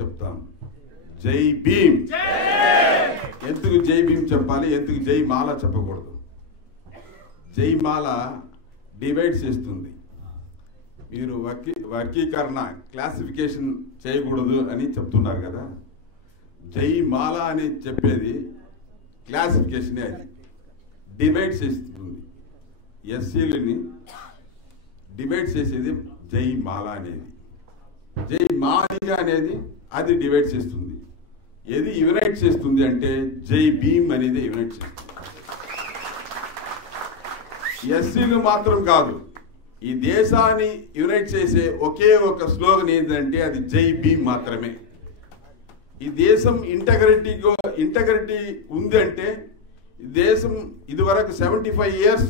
చెప్తాం, జై భీమ్. ఎందుకు జై భీమ్ చెప్పాలి, ఎందుకు జై మాల చెప్పకూడదు? జై మాల డివైడ్ చేస్తుంది. మీరు వర్గీకరణ క్లాసిఫికేషన్ చేయకూడదు అని చెప్తున్నారు కదా. జై మాల అని చెప్పేది క్లాసిఫికేషనే, అది డివైడ్ చేస్తుంది. ఎస్సీలని డివైడ్ చేసేది జై మాల అనేది. జై మాదిగ అనేది అది డివైడ్ చేస్తుంది. ఏది యునైట్ చేస్తుంది అంటే జై భీమ్ అనేది యునైట్ చేస్తుంది. ఎస్సీలు మాత్రం కాదు, ఈ దేశాన్ని యునైట్ చేసే ఒకే ఒక స్లోగన్ ఏంటంటే అది జై భీమ్ మాత్రమే. ఈ దేశం ఇంటగ్రిటీ ఉంది అంటే ఈ దేశం ఇదివరకు 75 years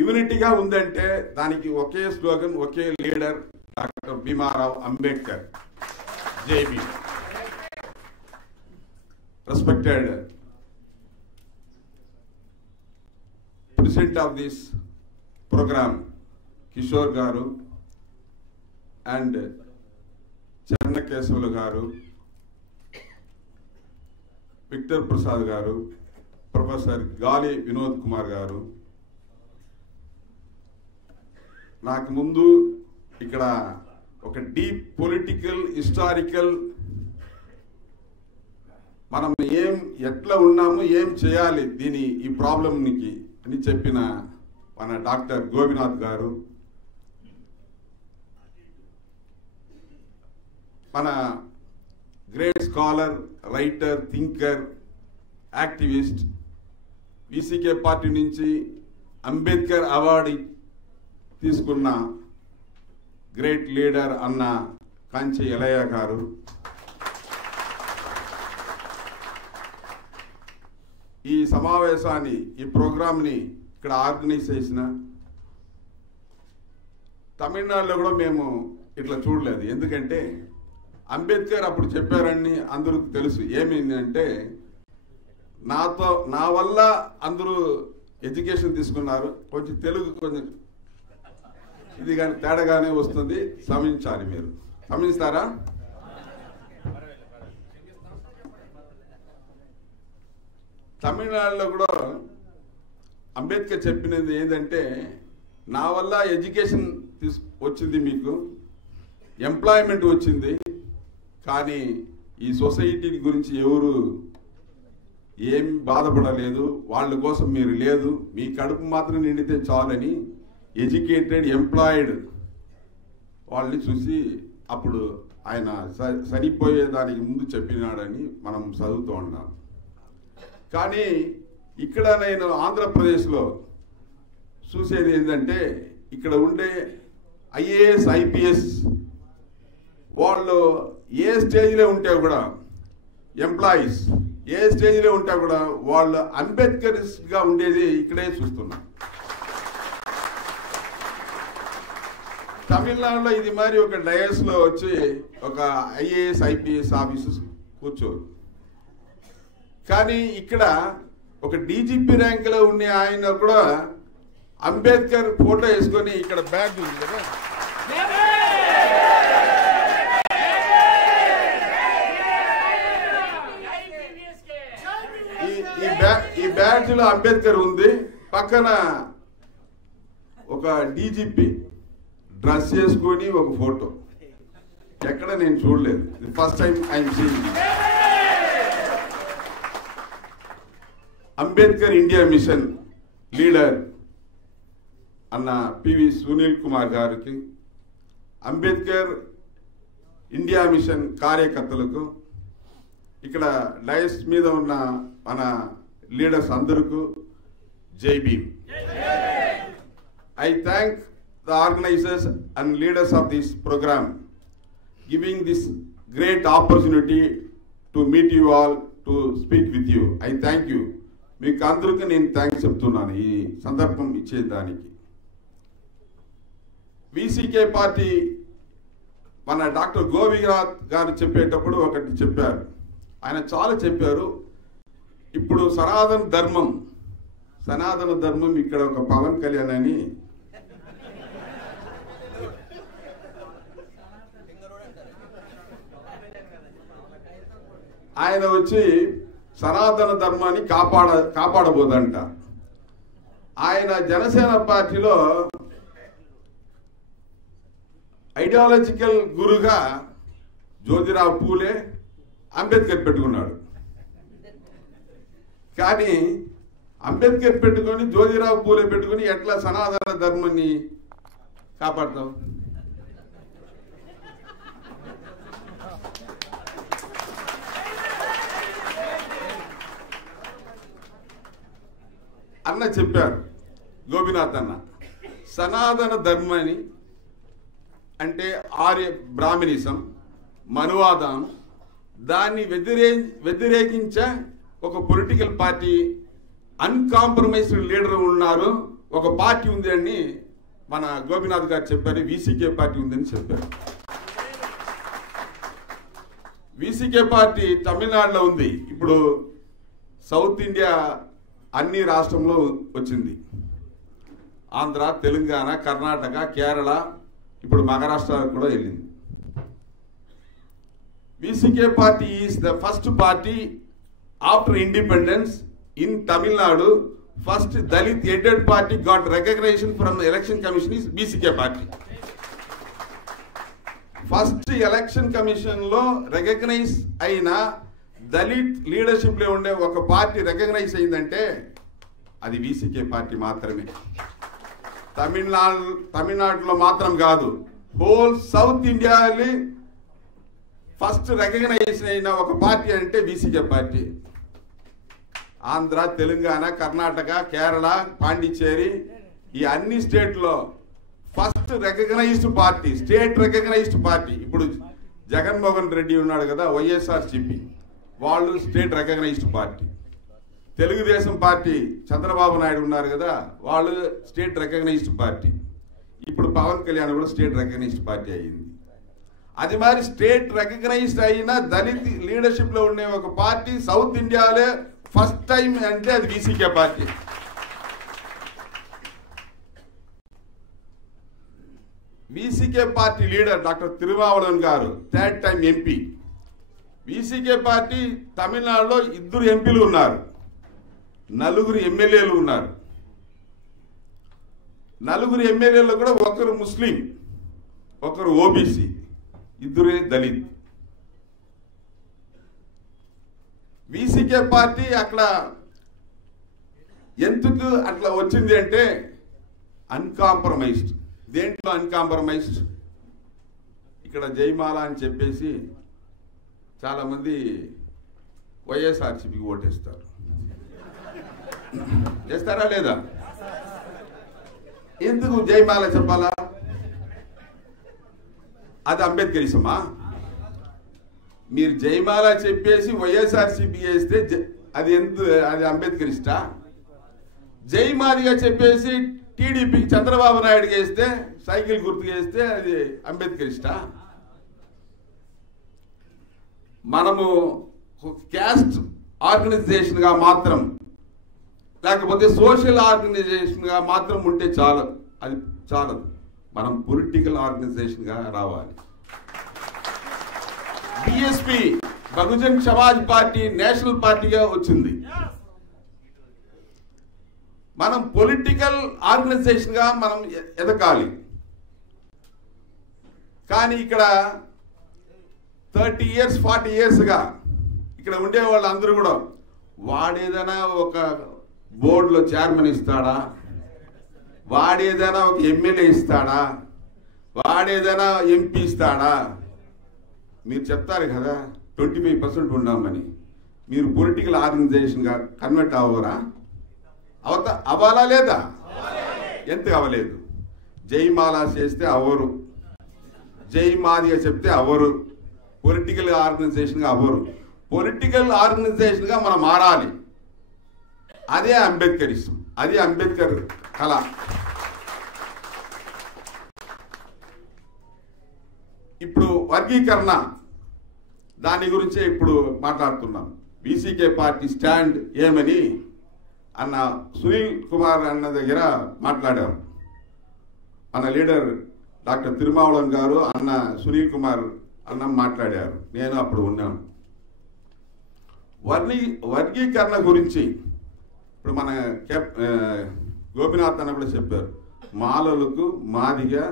యూనిటీగా ఉందంటే దానికి ఒకే స్లోగన్, ఒకే లీడర్, డాక్టర్ భీమారావు అంబేద్కర్. జై Bhim. Respected president of this programme Kishore garu and Chennakesavulu గారు, విక్టర్ ప్రసాద్ గారు, ప్రొఫెసర్ గాలి వినోద్ కుమార్ గారు, నాకు ముందు ఇక్కడ ఒక డీప్ పొలిటికల్ హిస్టారికల్ మనం ఎట్లా ఉన్నాము, ఏం చేయాలి ఈ ప్రాబ్లంకి అని చెప్పిన మన డాక్టర్ గోపినాథ్ గారు, మన great scholar, writer, thinker, activist, VCK party నుంచి అంబేద్కర్ అవార్డు తీసుకున్న గ్రేట్ లీడర్ అన్న కంచి ఎలయ్య గారు, ఈ సమావేశాన్ని, ఈ ప్రోగ్రామ్ని ఇక్కడ ఆర్గనైజ్ చేసిన తమిళనాడులో కూడా మేము ఇట్లా చూడలేదు. ఎందుకంటే అంబేద్కర్ అప్పుడు చెప్పారని అందరికి తెలుసు. ఏమైందంటే నా వల్ల అందరూ ఎడ్యుకేషన్ తీసుకున్నారు. కొంచెం తెలుగు కొంచెం ఇది కానీ తేడాగానే వస్తుంది, క్షమించాలి. మీరు క్షమిస్తారా? తమిళనాడులో కూడా అంబేద్కర్ చెప్పినది ఏంటంటే నా వల్ల ఎడ్యుకేషన్ వచ్చింది, మీకు ఎంప్లాయ్మెంట్ వచ్చింది, కానీ ఈ సొసైటీ గురించి ఎవరు ఏం బాధపడలేదు, వాళ్ళ కోసం మీరు లేదు, మీ కడుపు మాత్రం నిండితే చాలని ఎడ్యుకేటెడ్ ఎంప్లాయిడ్ వాళ్ళని చూసి అప్పుడు ఆయన చనిపోయేదానికి ముందు చెప్పినాడని మనం చదువుతూ ఉన్నాం. కానీ ఇక్కడ నేను ఆంధ్రప్రదేశ్లో చూసేది ఏంటంటే ఇక్కడ ఉండే ఐఏఎస్, ఐపీఎస్ వాళ్ళు ఏ స్టేజ్లో ఉంటే కూడా, ఎంప్లాయీస్ ఏ స్టేజ్లో ఉంటే కూడా వాళ్ళు అంబేద్కర్గా ఉండేది ఇక్కడే చూస్తున్నాం. తమిళనాడులో ఇది మరి ఒక డయస్లో వచ్చి ఒక ఐఏఎస్, ఐపీఎస్ ఆఫీసర్స్ కూర్చోరు. కానీ ఇక్కడ ఒక డీజీపీ ర్యాంకులో ఉండే ఆయన కూడా అంబేద్కర్ ఫోటో వేసుకొని ఇక్కడ బ్యాగ్ ఉంది కదా, ఈ బ్యాడ్జ్ లో అంబేద్కర్ ఉంది, పక్కన ఒక డీజీపీ డ్రెస్ చేసుకొని ఒక ఫోటో. ఎక్కడ నేను చూడలేదు, first time I'm seeing. Ambedkar India mission leader అన్న పివి సునీల్ కుమార్ గారికి, అంబేద్కర్ ఇండియా మిషన్ కార్యకర్తలకు, ఇక్కడ డయస్ మీద ఉన్న మన లీడర్స్ అందరికీ జై Bhim. I thank the organizers and leaders of this program giving this great opportunity to meet you all, to speak with you. I thank you. మీకు అందరికీ నేను థ్యాంక్స్ చెప్తున్నాను ఈ సందర్భం ఇచ్చేదానికి. విసికే పార్టీ మన డాక్టర్ గోవినాథ్ గారు చెప్పేటప్పుడు ఒకటి చెప్పారు. ఆయన చాలా చెప్పారు. ఇప్పుడు సనాతన ధర్మం ఇక్కడ ఒక పవన్ కళ్యాణ్ అని ఆయన వచ్చి సనాతన ధర్మాన్ని కాపాడబోదంట. ఆయన జనసేన పార్టీలో ఐడియాలజికల్ గురుగా జ్యోతిరావు పూలే, అంబేద్కర్ పెట్టుకున్నాడు. కానీ అంబేద్కర్ పెట్టుకొని జ్యోతిరావు పూలే పెట్టుకుని ఎట్లా సనాతన ధర్మాన్ని కాపాడతావు? అన్న చెప్పారు, గోపినాథ్ అన్న, సనాతన ధర్మాన్ని అంటే ఆర్య బ్రాహ్మణిజం, మనువాదం, దాన్ని వ్యతిరేకించే ఒక పొలిటికల్ పార్టీ, అన్కాంప్రమైజ్డ్ లీడర్ ఉన్నారు, ఒక పార్టీ ఉంది అని మన గోపినాథ్ గారు చెప్పారు. వీసీకే పార్టీ ఉందని చెప్పారు. వీసీకే పార్టీ తమిళనాడులో ఉంది. ఇప్పుడు సౌత్ ఇండియా అన్ని రాష్ట్రంలో వచ్చింది. ఆంధ్ర, తెలంగాణ, కర్ణాటక, కేరళ, ఇప్పుడు మహారాష్ట్ర కూడా వెళ్ళింది. VCK party is the first party after independence in Tamil Nadu. First Dalit aided party got recognition from the election commission is VCK party. First election commission లో రికగ్నైజ్ అయిన దళిత్ లీడర్షిప్ లో ఉండే ఒక పార్టీ రికగ్నైజ్ అయిందంటే అది వీసీకే పార్టీ మాత్రమే. తమిళనాడులో మాత్రం కాదు, హోల్ సౌత్ ఇండియాలో ఫస్ట్ రికగ్నైజేషన్ అయిన ఒక పార్టీ అంటే వీసీకే పార్టీ. ఆంధ్ర, తెలంగాణ, కర్ణాటక, కేరళ, పాండిచ్చేరి, ఈ అన్ని స్టేట్లో first recognised party, state recognised party. ఇప్పుడు జగన్మోహన్ రెడ్డి ఉన్నాడు కదా, వైఎస్ఆర్సీపీ, వాళ్ళు state recognised party. Telugu Desam party Chandrababu Naidu ఉన్నారు కదా, వాళ్ళు స్టేట్ రికగ్నైజ్డ్ పార్టీ. ఇప్పుడు పవన్ కళ్యాణ్ కూడా స్టేట్ రికగ్నైజ్డ్ పార్టీ అయ్యింది. అది మరి స్టేట్ రికగ్నైజ్డ్ అయిన దళిత్ లీడర్షిప్ లో ఉండే ఒక పార్టీ సౌత్ ఇండియాలో ఫస్ట్ టైం అంటే అది VCK party. VCK party leader doctor Thirumavalavan garu third time MP. VCK party తమిళనాడులో 2 ఎంపీలు ఉన్నారు, 4 ఎమ్మెల్యేలు ఉన్నారు. 4 ఎమ్మెల్యేలు కూడా ఒకరు ముస్లిం, ఒకరు ఓబీసీ, 2 దళిత్. వీసీకే పార్టీ అక్కడ ఎందుకు అట్లా వచ్చింది అంటే అన్కాంప్రమైజ్డ్. దేంట్లో అన్కాంప్రమైజ్డ్? ఇక్కడ జయమాల అని చెప్పేసి చాలామంది వైఎస్ఆర్సీపీకి ఓటేస్తారు. చేస్తారా లేదా? ఎందుకు జయమాల చెప్పాలా? అది అంబేద్కరిజమా? మీరు జయమాల చెప్పేసి వైఎస్ఆర్సీపీ వేస్తే అది అది అంబేద్కరిస్టా? జయమాలిగా చెప్పేసి టీడీపీ చంద్రబాబు నాయుడుకి వేస్తే, సైకిల్ గుర్తుకు వేస్తే అది అంబేద్కరిస్టా? మనము క్యాస్ట్ ఆర్గనైజేషన్గా మాత్రం, లేకపోతే సోషల్ ఆర్గనైజేషన్గా మాత్రం ఉంటే చాలు, అది చాలదు. మనం పొలిటికల్ ఆర్గనైజేషన్గా రావాలి. BSP Bahujan Samaj party national పార్టీగా వచ్చింది. మనం పొలిటికల్ ఆర్గనైజేషన్గా మనం ఎదగాలి. కానీ ఇక్కడ 30 years 40 yearsగా ఇక్కడ ఉండే వాళ్ళందరూ కూడా వాడేదైనా ఒక బోర్డులో చైర్మన్ ఇస్తాడా, వాడేదైనా ఒక ఎమ్మెల్యే ఇస్తాడా, వాడేదైనా ఎంపీ ఇస్తాడా? మీరు చెప్తారు కదా 25% ఉన్నామని. మీరు పొలిటికల్ ఆర్గనైజేషన్గా కన్వర్ట్ అవ్వరా? అవ్వాలా లేదా? ఎందుకు అవ్వలేదు? జయమాల చేస్తే అవ్వరు, జయమాదిగా చెప్తే అవ్వరు, పొలిటికల్ ఆర్గనైజేషన్గా అవ్వరు. పొలిటికల్ ఆర్గనైజేషన్గా మనం మారాలి. అదే అంబేద్కరిజం, అది అంబేద్కర్ కళ. ఇప్పుడు వర్గీకరణ దాని గురించే ఇప్పుడు మాట్లాడుతున్నాం. వీసీకే పార్టీ స్టాండ్ ఏమని అన్న సునీల్ కుమార్ అన్న దగ్గర మాట్లాడారు. మన లీడర్ డాక్టర్ తిరుమావళవన్ గారు, అన్న సునీల్ కుమార్ అన్న మాట్లాడారు. నేను అప్పుడు ఉన్నాను. వర్గీకరణ గురించి ఇప్పుడు మన గోపినాథ్ అన్న కూడా చెప్పారు, మాలలకు మాదిగా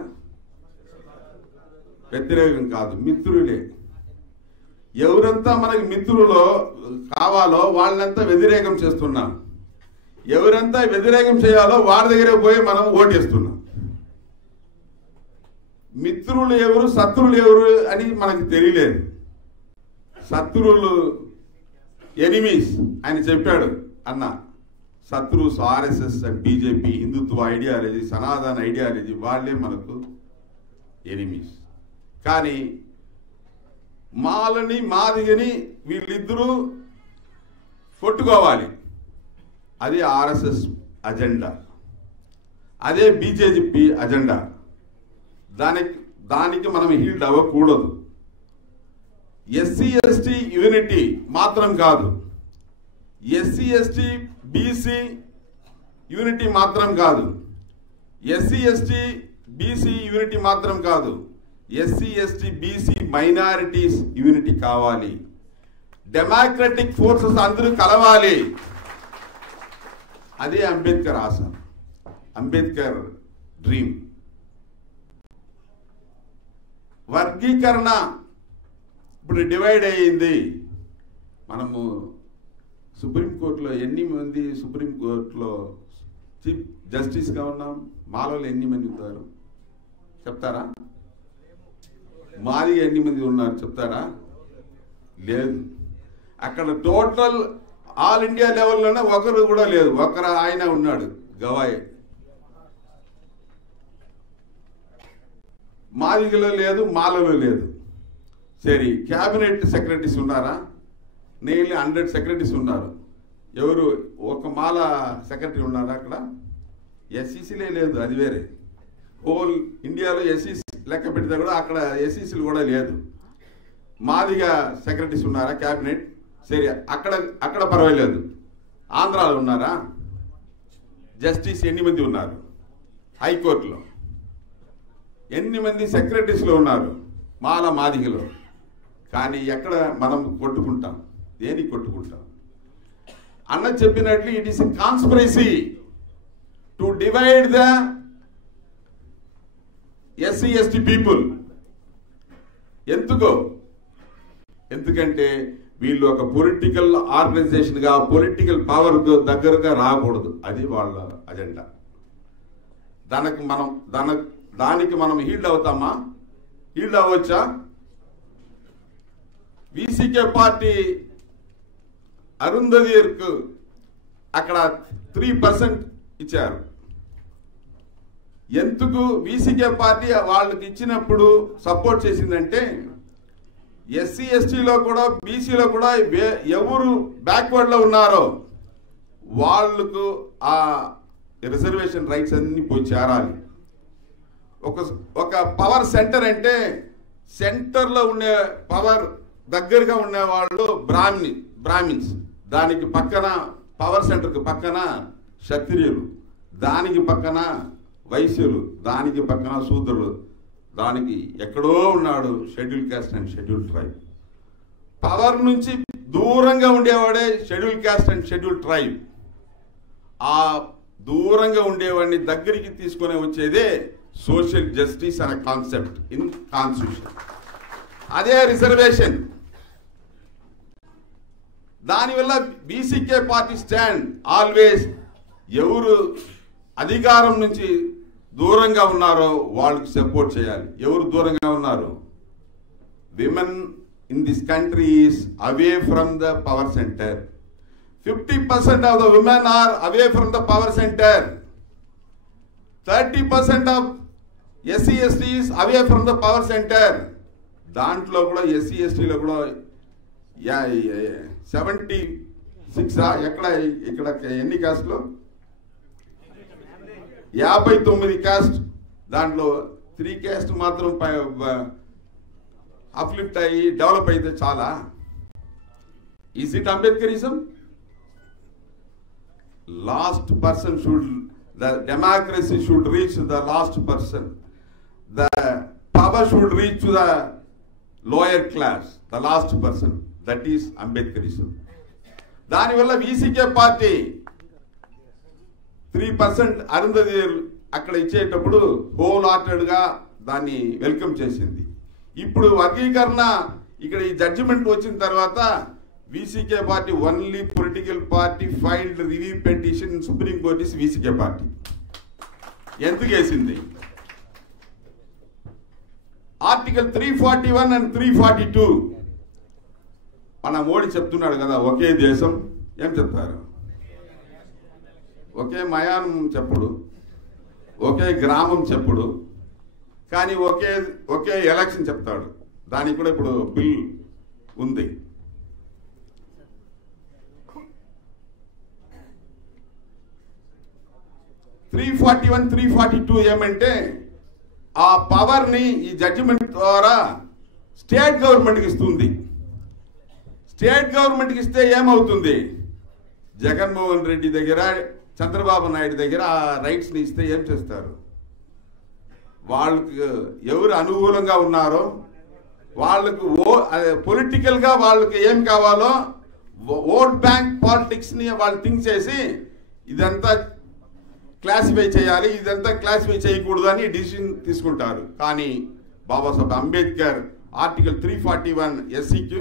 వ్యతిరేకం కాదు, మిత్రులే. ఎవరంతా మనకి మిత్రులో కావాలో వాళ్ళంతా వ్యతిరేకం చేస్తున్నాం, ఎవరంతా వ్యతిరేకం చేయాలో వారి దగ్గర పోయి మనం ఓటేస్తున్నాం. మిత్రులు ఎవరు శత్రువులు ఎవరు అని మనకు తెలియలేదు. శత్రువులు ఎనిమీస్ అని చెప్పాడు అన్న. శత్రువుస్ RSS and BJP, Hindutva ideology, సనాతన ఐడియాలజీ, వాళ్ళే మనకు ఎనిమీస్. కానీ మాలని మాదిగని వీళ్ళిద్దరూ కొట్టుకోవాలి, అది ఆర్ఎస్ఎస్ అజెండా, అదే బీజేపీ అజెండా. దానికి మనం హీల్డ్ అవ్వకూడదు. ఎస్సీ ఎస్టీ యూనిటీ మాత్రం కాదు, ఎస్సీ ఎస్టీ బీసీ యూనిటీ మాత్రం కాదు, ఎస్సీ ఎస్టీ బీసీ యూనిటీ మాత్రం కాదు, SC ST BC minorities unity కావాలి. డెమోక్రటిక్ ఫోర్సెస్ అందరూ కలవాలి. అదే అంబేద్కర్ ఆశ, అంబేద్కర్ డ్రీమ్. వర్గీకరణ ఇప్పుడు డివైడ్ అయ్యింది. మనము సుప్రీంకోర్టులో ఎన్ని మంది సుప్రీంకోర్టులో చీఫ్ జస్టిస్గా ఉన్నాం? మాలలో ఎన్ని మంది ఉన్నారు చెప్తారా? మాదిగా ఎన్ని మంది ఉన్నారు చెప్తారా? లేదు. అక్కడ టోటల్ ఆల్ ఇండియా లెవెల్లోనే ఒకరు కూడా లేదు, ఒకరు ఆయన ఉన్నాడు గవాయ్. మాదిగలో లేదు, మాలలో లేదు. సరే, క్యాబినెట్ సెక్రటరీస్ ఉన్నారా? నెయిల్ 100 సెక్రటరీస్ ఉన్నారు. ఎవరు ఒక మాల సెక్రటరీ ఉన్నారా అక్కడ? ఎస్సీసీలే లేదు, అది వేరే. హోల్ ఇండియాలో ఎస్సీసీ లెక్క పెడితే కూడా అక్కడ ఎస్సీసీలు కూడా లేదు. మాదిగా సెక్రటరీస్ ఉన్నారా క్యాబినెట్? సరే, అక్కడ పర్వాలేదు. ఆంధ్రాలో ఉన్నారా? జస్టిస్ ఎన్ని మంది ఉన్నారు? హైకోర్టులో ఎన్ని మంది సెక్రటరీస్లో ఉన్నారు? మాల మాదిగలో. కానీ ఎక్కడ మనం కొట్టుకుంటాం? దేనికి కొట్టుకుంటాం? అన్న చెప్పినట్లు it is a conspiracy to divide the SC ST people. ఎందుకంటే వీళ్ళు ఒక పొలిటికల్ ఆర్గనైజేషన్గా, పొలిటికల్ పవర్ దగ్గరగా రాకూడదు. అది వాళ్ళ అజెండా. దానికి మనం హీల్డ్ అవుతామా? హీల్డ్ అవ్వచ్చా? వీసీకే పార్టీ అరుంధతీర్కు అక్కడ 3% ఇచ్చారు. ఎందుకు వీసీకే పార్టీ వాళ్ళకి ఇచ్చినప్పుడు సపోర్ట్ చేసిందంటే, ఎస్సీ ఎస్టీలో కూడా బీసీలో కూడా ఎవరు బ్యాక్వర్డ్లో ఉన్నారో వాళ్ళకు ఆ రిజర్వేషన్ రైట్స్ అన్ని పోయి చేరాలి. ఒక పవర్ సెంటర్ అంటే సెంటర్లో ఉండే పవర్ దగ్గరగా ఉండేవాళ్ళు బ్రాహ్మిన్స్, దానికి పక్కన పవర్ సెంటర్కి పక్కన క్షత్రియులు, దానికి పక్కన వైశ్యులు, దానికి పక్కన శూద్రులు, దానికి ఎక్కడో ఉన్నాడు schedule caste and schedule tribe. Power నుంచి దూరంగా ఉండేవాడే schedule caste and schedule tribe. ఆ దూరంగా ఉండేవాడిని దగ్గరికి తీసుకొని వచ్చేదే సోషల్ జస్టిస్ అనే కాన్సెప్ట్ ఇన్ కాన్స్టిట్యూషన్. అదే రిజర్వేషన్. దానివల్ల బీసీకే పార్టీ స్టాండ్ ఆల్వేస్ ఎవరు అధికారం నుంచి దూరంగా ఉన్నారో వాళ్ళకి సపోర్ట్ చేయాలి. ఎవరు దూరంగా ఉన్నారు? Women in this country is away from the power centre. 50% of the women are away from the power center. 30% of SC ST is away from the power center. దాంట్లో కూడా SC ST లో కూడా 76 ఇక్కడ ఎన్ని కాస్ట్లో 59 కాస్ట్, దాంట్లో 3 cost మాత్రం uplift అయ్యి డెవలప్ అయితే చాలా. Is it Ambedkarism? Last person the democracy should reach the last person. The power should reach to the lower class, the last person. That is Ambedkarism. దానివల్ల వీసీకే పార్టీ 3% అరుంధతి అక్కడ ఇచ్చేటప్పుడు whole హార్టెడ్గా దాన్ని welcome చేసింది. ఇప్పుడు వర్గీకరణ ఇక్కడ ఈ జడ్జిమెంట్ వచ్చిన తర్వాత VCK party only political party filed review petition in supreme court is VCK party. ఎందుకు వేసింది? ఆర్టికల్ 341 అండ్ 342 మన మోడీ చెప్తున్నాడు కదా, ఒకే దేశం. ఏం చెప్తారు? ఒకే మయానం చెప్పుడు, ఒకే గ్రామం చెప్పుడు, కానీ ఒకే ఎలక్షన్ చెప్తాడు. దానికి కూడా ఇప్పుడు బిల్ ఉంది. (341, 342) ఏమంటే ఆ పవర్ని ఈ జడ్జిమెంట్ ద్వారా స్టేట్ గవర్నమెంట్కి ఇస్తుంది. స్టేట్ గవర్నమెంట్కి ఇస్తే ఏమవుతుంది? జగన్మోహన్ రెడ్డి దగ్గర, చంద్రబాబు నాయుడు దగ్గర ఆ రైట్స్ని ఇస్తే ఏం చేస్తారు? వాళ్ళకు ఎవరు అనుకూలంగా ఉన్నారో వాళ్ళకు పొలిటికల్గా వాళ్ళకి ఏం కావాలో ఓట్ బ్యాంక్ పాలిటిక్స్ని వాళ్ళు థింక్ చేసి ఇదంతా క్లాసిఫై చేయాలి, ఇదంతా క్లాసిఫై చేయకూడదు అని డిసిషన్ తీసుకుంటారు. కానీ బాబాసాహెబ్ అంబేద్కర్ ఆర్టికల్ 341 ఎస్సీకి,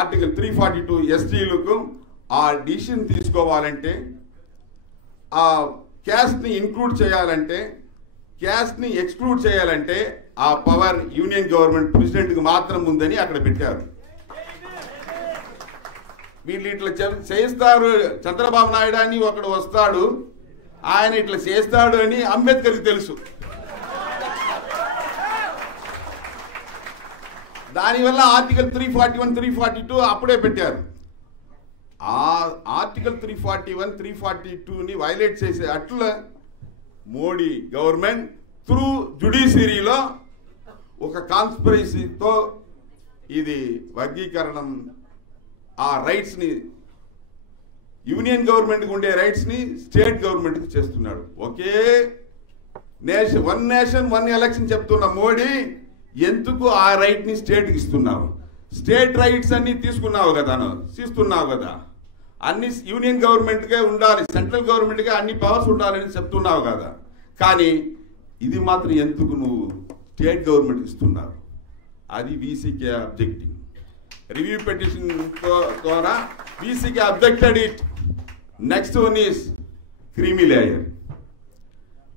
ఆర్టికల్ 342 ఎస్టీలకు ఆ డిసిషన్ తీసుకోవాలంటే, ఆ క్యాస్ట్ని ఇంక్లూడ్ చేయాలంటే, క్యాస్ట్ని ఎక్స్క్లూడ్ చేయాలంటే ఆ పవర్ యూనియన్ గవర్నమెంట్ ప్రెసిడెంట్కి మాత్రం ఉందని అక్కడ పెట్టారు. వీళ్ళు ఇట్లా చేస్తారు. చంద్రబాబు నాయుడు అని ఒకడు వస్తాడు, ఆయన ఇట్లా చేస్తాడు అని అంబేద్కర్కి తెలుసు. దానివల్ల ఆర్టికల్ 341, 342 అప్పుడే పెట్టారు. ఆ ఆర్టికల్ 341, 342ని వైలేట్ చేసే అట్లా మోడీ గవర్నమెంట్ త్రూ జ్యుడిషియరీలో ఒక కాన్స్పిరసీతో ఇది వర్గీకరణం, ఆ రైట్స్ని యూనియన్ గవర్నమెంట్కి ఉండే రైట్స్ని స్టేట్ గవర్నమెంట్కి చేస్తున్నాడు. ఒకే nation, one nation one election చెప్తున్న మోడీ ఎందుకు ఆ రైట్ని స్టేట్కి ఇస్తున్నావు? స్టేట్ రైట్స్ అన్ని తీసుకున్నావు కదా, ఇస్తున్నావు కదా, అన్ని యూనియన్ గవర్నమెంట్కే ఉండాలి, సెంట్రల్ గవర్నమెంట్గా అన్ని పవర్స్ ఉండాలని చెప్తున్నావు కదా. కానీ ఇది మాత్రం ఎందుకు నువ్వు స్టేట్ గవర్నమెంట్ ఇస్తున్నావు? అది వీసీకే అబ్జెక్టింగ్. రివ్యూ పిటిషన్ ద్వారా VCK objected it. Next one is creamy layer.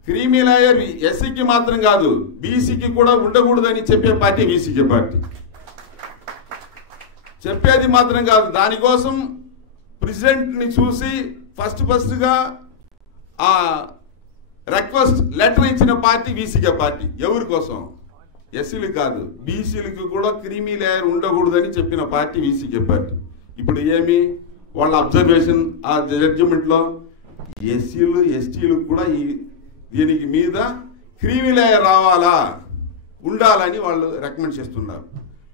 Creamy layer ఎస్సీకి మాత్రం కాదు, బీసీకి కూడా ఉండకూడదని చెప్పే పార్టీ వీసీకే పార్టీ. చెప్పేది మాత్రం కాదు, దానికోసం ప్రెసిడెంట్ని చూసి ఫస్ట్గా ఆ రిక్వెస్ట్ లెటర్ ఇచ్చిన పార్టీ వీసీకే పార్టీ. ఎవరి కోసం? ఎస్సీలకు కాదు, బీసీలకు కూడా క్రీమీ లేయర్ ఉండకూడదని చెప్పిన పార్టీ వీసీకే పార్టీ. ఇప్పుడు ఏమి వాళ్ళ అబ్జర్వేషన్ ఆ జడ్జిమెంట్లో ఎస్సీలు ఎస్టీలకు కూడా దీనికి మీద క్రీమీ లేయర్ రావాలా, ఉండాలని వాళ్ళు రికమెండ్ చేస్తున్నారు.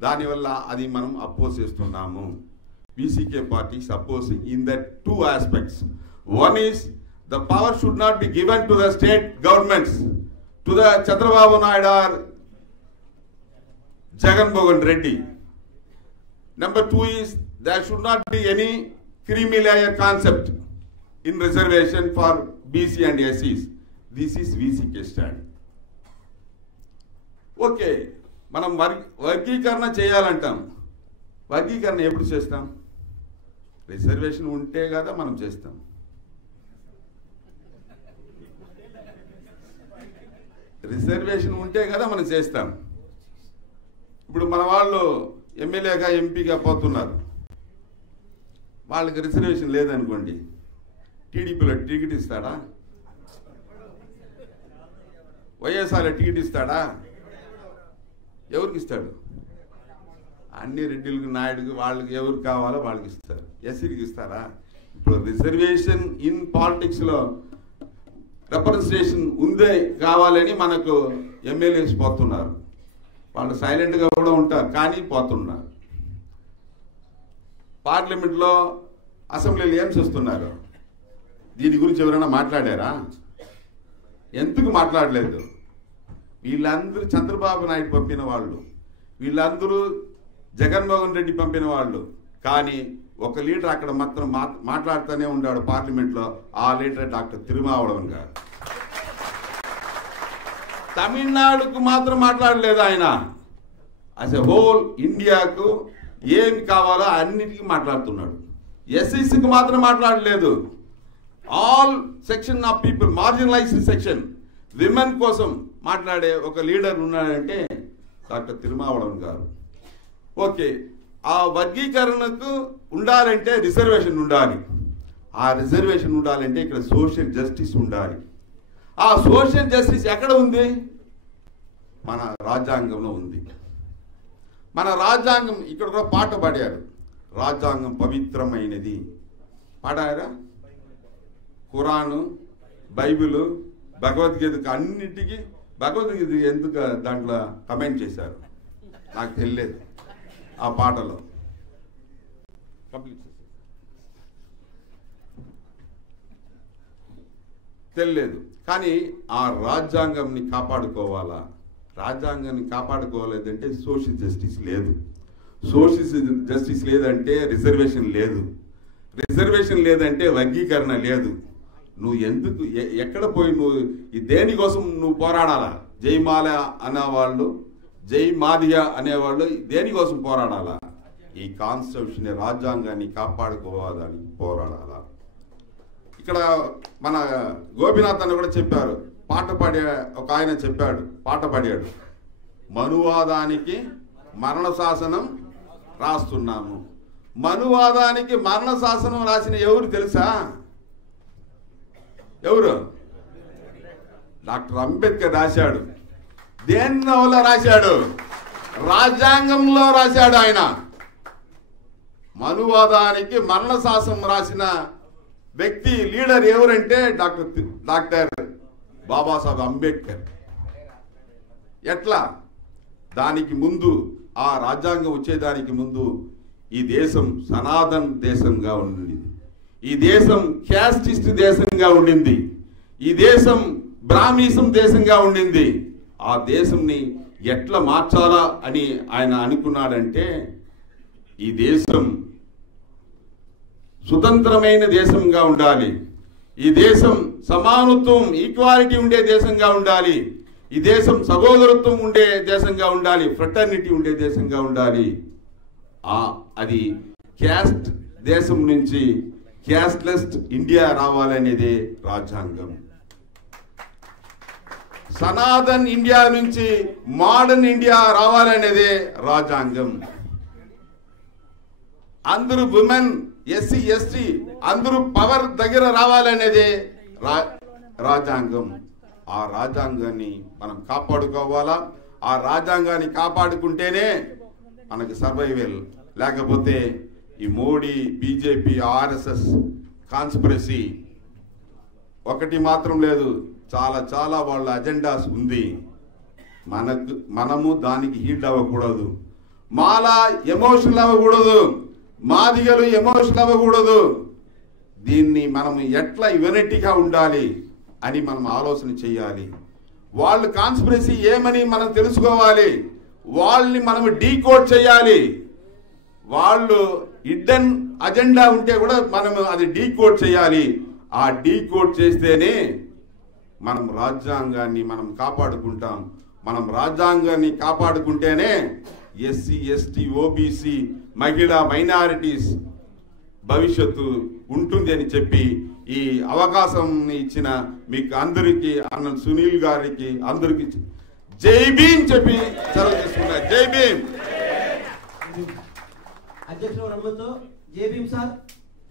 దానివల్ల అది మనం అపోజ్ చేస్తున్నాము. VCK party is opposing in that two aspects. One is the power should not be given to the state governments, to the Chandrababu Naidu or Jagannath Reddy. Number two is there should not be any creamy layer concept in reservation for BC and SCs. This is VCK stand. Okay, మనం వర్గీకరణ చేయాలంటాం. వర్గీకరణ ఎప్పుడు చేస్తాం? Reservation ఉంటే కదా మనం చేస్తాం. Reservation ఉంటే కదా మనం చేస్తాం. ఇప్పుడు మన వాళ్ళు ఎమ్మెల్యేగా ఎంపీగా పోతున్నారు, వాళ్ళకి రిజర్వేషన్ లేదనుకోండి, టీడీపీలో టికెట్ ఇస్తాడా? వైఎస్ఆర్లో టికెట్ ఇస్తాడా? ఎవరికి ఇస్తాడు? అన్ని రెడ్డిలకు, నాయుడుకి, వాళ్ళకి ఎవరు కావాలో వాళ్ళకి ఇస్తారు. ఎస్సీకి ఇస్తారా? ఇప్పుడు రిజర్వేషన్ ఇన్ పాలిటిక్స్లో రిప్రజెంటేషన్ ఉందే కావాలని మనకు ఎమ్మెల్యేస్ పోతున్నారు. వాళ్ళు సైలెంట్గా కూడా ఉంటారు కానీ పోతున్నారు. పార్లమెంట్లో, అసెంబ్లీలో ఏం చేస్తున్నారు? దీని గురించి ఎవరైనా మాట్లాడారా? ఎందుకు మాట్లాడలేదు? వీళ్ళందరూ చంద్రబాబు నాయుడు పంపిన వాళ్ళు, వీళ్ళందరూ జగన్మోహన్ రెడ్డి పంపిన వాళ్ళు. కానీ ఒక లీడర్ అక్కడ మాత్రం మాట్లాడుతూనే ఉన్నాడు పార్లమెంట్లో. ఆ లీడర్ డాక్టర్ తిరుమావళవన్ గారు. తమిళనాడుకు మాత్రం మాట్లాడలేదు ఆయన. యాజ్ ఎ హోల్ ఇండియాకు ఏమి కావాలో అన్నిటికీ మాట్లాడుతున్నాడు. ఎస్సీసీకి మాత్రం మాట్లాడలేదు. All section of people, marginalised section, women కోసం మాట్లాడే ఒక లీడర్ ఉన్నాడంటే డాక్టర్ తిరుమావళవన్ గారు. ఓకే, ఆ వర్గీకరణకు ఉండాలంటే రిజర్వేషన్ ఉండాలి. ఆ రిజర్వేషన్ ఉండాలంటే ఇక్కడ సోషల్ జస్టిస్ ఉండాలి. ఆ సోషల్ జస్టిస్ ఎక్కడ ఉంది? మన రాజ్యాంగంలో ఉంది. మన రాజ్యాంగం, ఇక్కడ కూడా పాట పాడారు, రాజ్యాంగం పవిత్రమైనది పాడారా? ఖురాను, బైబిల్, భగవద్గీతకు అన్నిటికీ, భగవద్గీత ఎందుకు దాంట్లో కమెంట్ చేశారు నాకు తెలియలేదు. ఆ పాటలో కంప్లీట్ తెలియలేదు. కానీ ఆ రాజ్యాంగంని కాపాడుకోవాలా? రాజ్యాంగాన్ని కాపాడుకోలేదంటే సోషల్ జస్టిస్ లేదు. సోషల్ జస్టిస్ లేదంటే రిజర్వేషన్ లేదు. రిజర్వేషన్ లేదంటే వర్గీకరణ లేదు. నువ్వు ఎందుకు ఎక్కడ పోయి నువ్వు దేనికోసం నువ్వు పోరాడాలా? జైమాల అనేవాళ్ళు, జై మాదియా అనేవాళ్ళు దేనికోసం పోరాడాలా? ఈ కాన్స్టిట్యూషన్, రాజ్యాంగాన్ని కాపాడుకోవాలని పోరాడాలా? ఇక్కడ మన గోపినాథ్ అన్న కూడా చెప్పారు, పాట పాడే ఒక ఆయన చెప్పాడు, పాట పాడాడు, మనువాదానికి మరణ శాసనం రాస్తున్నాము. మనువాదానికి మరణ శాసనం రాసిన ఎవరు తెలుసా? ఎవరు? డాక్టర్ అంబేద్కర్ రాశాడు. దేనివల్ల రాశాడు? రాజ్యాంగంలో రాశాడు ఆయన. మనువాదానికి మరణ శాసనం రాసిన వ్యక్తి, లీడర్ ఎవరంటే డాక్టర్ బాబాసాహెబ్ అంబేద్కర్. ఎట్లా? దానికి ముందు, ఆ రాజ్యాంగం వచ్చేదానికి ముందు ఈ దేశం సనాతన్ దేశంగా ఉండింది. ఈ దేశం క్యాస్టిస్ట్ దేశంగా ఉండింది. ఈ దేశం బ్రాహ్మణిజం దేశంగా ఉండింది. ఆ దేశంని ఎట్లా మార్చాలా అని ఆయన అనుకున్నాడంటే, ఈ దేశం స్వతంత్రమైన దేశంగా ఉండాలి. ఈ దేశం సమానత్వం, ఈక్వాలిటీ ఉండే దేశంగా ఉండాలి. ఈ దేశం సహోదరత్వం ఉండే దేశంగా ఉండాలి. ఫ్రెటర్నిటీ ఉండే దేశంగా ఉండాలి. అది క్యాస్ట్ దేశం నుంచి క్యాస్ట్లెస్ ఇండియా రావాలనేదే రాజ్యాంగం. సనాతన్ ఇండియా నుంచి మోడర్న్ ఇండియా రావాలనేదే రాజ్యాంగం. అందరూ విమెన్, ఎస్సీ, ఎస్టీ అందరూ పవర్ దగ్గర రావాలనేదే రాజ్యాంగం. ఆ రాజ్యాంగాన్ని మనం కాపాడుకోవాలా? ఆ రాజ్యాంగాన్ని కాపాడుకుంటేనే మనకి సర్వైవల్. లేకపోతే ఈ మోడీ, బీజేపీ, ఆర్ఎస్ఎస్ కాన్స్పిరసీ ఒకటి మాత్రం లేదు, చాలా చాలా వాళ్ళ అజెండాస్ ఉంది. మనము దానికి హీట్ అవ్వకూడదు. మాల ఎమోషనల్ అవ్వకూడదు. మాదిగలు ఎమోషనల్ అవ్వకూడదు. దీన్ని మనం ఎట్లా యూనిటీగా ఉండాలి అని మనం ఆలోచన చేయాలి. వాళ్ళు కాన్స్పిరసీ ఏమని మనం తెలుసుకోవాలి. వాళ్ళని మనం డీకోడ్ చేయాలి. వాళ్ళు హిడ్డెన్ అజెండా ఉంటే కూడా మనం అది డీకోడ్ చేయాలి. ఆ డీకోడ్ చేస్తేనే మనం రాజ్యాంగాన్ని మనం కాపాడుకుంటాం. మనం రాజ్యాంగాన్ని కాపాడుకుంటేనే ఎస్సీ, ఎస్టీ, ఓబీసీ, మహిళా, మైనారిటీస్ భవిష్యత్తు ఉంటుంది అని చెప్పి ఈ అవకాశం ఇచ్చిన మీకు అందరికీ, అన్న సునీల్ గారికి అందరికి జై భీమ్ చెప్పి సెలవు తీసుకున్నారు. జై భీమ్. అధ్యక్షుడు జై భీమ్ సార్.